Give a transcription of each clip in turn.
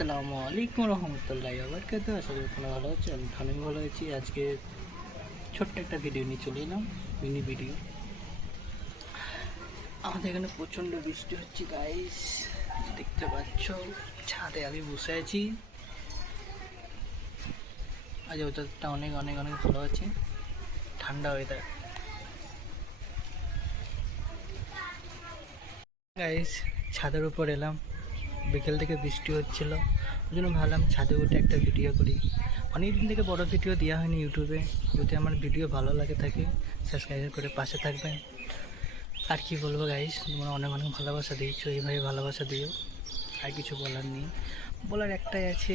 আসসালামু আলাইকুম রহমতুল্লাহি ওয়া বারাকাতুহু। আশা করি আপনারা ভালো আছেন। আমি ভালো আছি। আজকে ছোট্ট একটা ভিডিও নিয়ে চলে এলাম, মিনি ভিডিও। আমাদের এখানে প্রচণ্ড বৃষ্টি হচ্ছে গাইস, দেখতে পাচ্ছ। ছাদে আমি বসে আছি। আজ ওয়েদারটা অনেক অনেক অনেক ভালো আছে, ঠান্ডা ওয়েদার গাইস। ছাদের উপর এলাম, বিকেল থেকে বৃষ্টি হচ্ছিল, ওই জন্য ভাবলাম ছাদে উঠে একটা ভিডিও করি। অনেক দিন থেকে বড় ভিডিও দেওয়া হয়নি ইউটিউবে। যদি আমার ভিডিও ভালো লাগে থাকে, সাবস্ক্রাইব করে পাশে থাকবেন। আর কি বলবো গাইস, তোমরা অনেক অনেক ভালোবাসা দিয়েছো, এইভাবে ভালোবাসা দিও। আর কিছু বলার নেই। বলার একটাই আছে,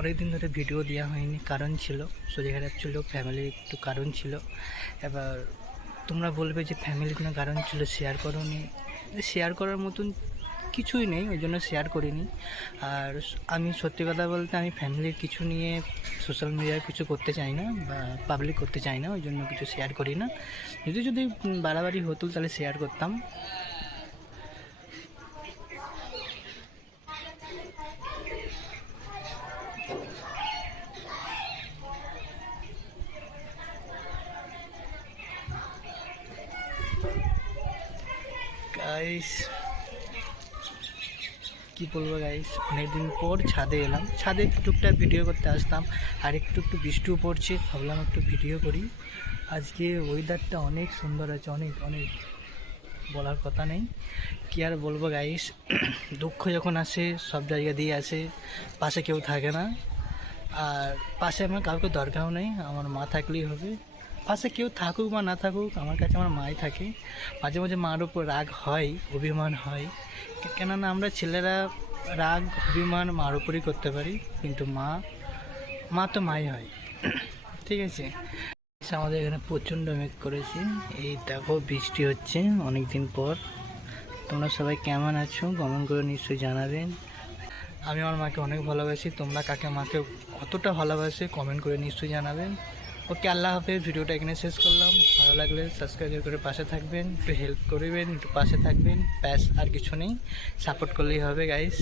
অনেক দিন ধরে ভিডিও দেওয়া হয়নি, কারণ ছিল শরীর খারাপ ছিল, ফ্যামিলির একটু কারণ ছিল। এবার তোমরা বলবে যে ফ্যামিলির কোনো কারণ ছিল শেয়ার করোনি। শেয়ার করার মতন কিছুই নেই, ওই জন্য শেয়ার করিনি। আর আমি সত্যি কথা বলতে, আমি ফ্যামিলির কিছু নিয়ে সোশ্যাল মিডিয়ায় কিছু করতে চাই না বা পাবলিক করতে চাই না, ওই জন্য কিছু শেয়ার করি না। যদি বাড়াবাড়ি হতো তাহলে শেয়ার করতাম। গাইস কি বলবো গাইস, অনেকদিন পর ছাদে এলাম। ছাদে টুকটাক ভিডিও করতে আসতাম, আর একটু একটু বৃষ্টিও পড়ছে, ভাবলাম একটু ভিডিও করি। আজকে ওয়েদারটা অনেক সুন্দর আছে, অনেক অনেক বলার কথা নেই। কি আর বলবো গাইস, দুঃখ যখন আসে সব জায়গা দিয়ে আসে, পাশে কেউ থাকে না। আর পাশে আমার কাউকে দরকারও নেই, আমার মা থাকলেই হবে। পাশে কেউ থাকুক বা না থাকুক, আমার কাছে আমার মাই থাকে। মাঝে মাঝে মার উপর রাগ হয়, অভিমান হয়, কেননা আমরা ছেলেরা রাগ অভিমান মার উপরই করতে পারি, কিন্তু মা মা তো মাই হয়। ঠিক আছে। আমাদের এখানে প্রচণ্ড মেঘ করেছি, এই দেখো বৃষ্টি হচ্ছে অনেক দিন পর। তোমরা সবাই কেমন আছো কমেন্ট করে নিশ্চয়ই জানাবেন। আমি আমার মাকে অনেক ভালোবাসি, তোমরা কাকে মাকে কতটা ভালোবাসে কমেন্ট করে নিশ্চয়ই জানাবেন। ওকে, আল্লাহ হাফেজ। ভিডিওটা এখানে শেষ করলাম। ভালো লাগলে সাবস্ক্রাইব করে পাশে থাকবেন, একটু হেল্প করবেন, একটু পাশে থাকবেন, ব্যাস আর কিছু নেই। সাপোর্ট করলেই হবে গাইস।